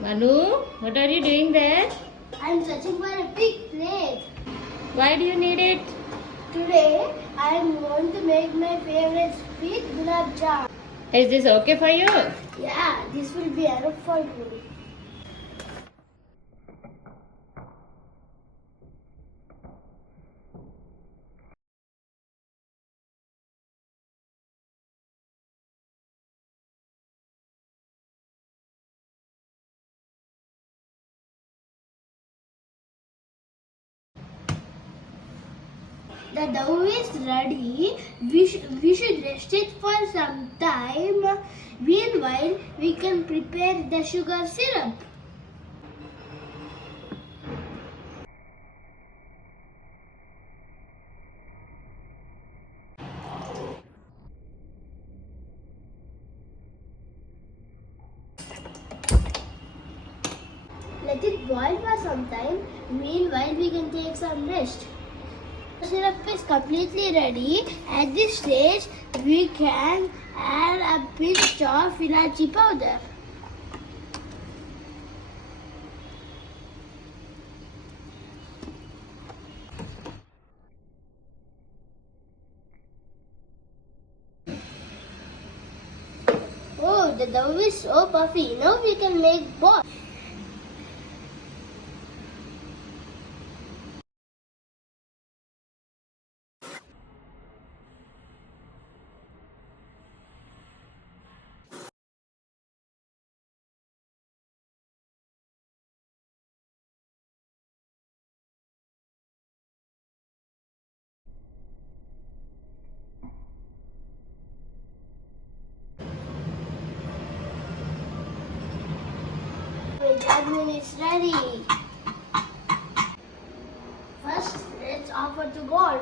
Manu, what are you doing there? I'm searching for a big plate. Why do you need it? Today, I'm going to make my favorite sweet Gulab jamun. Is this okay for you? Yeah, this will be enough for me. The dough is ready. We should rest it for some time. Meanwhile, we can prepare the sugar syrup. Let it boil for some time. Meanwhile, we can take some rest. The syrup is completely ready. At this stage, we can add a pinch of ilachi powder. Oh, the dough is so puffy. Now we can make balls. The jamun is ready. First, let's offer to God.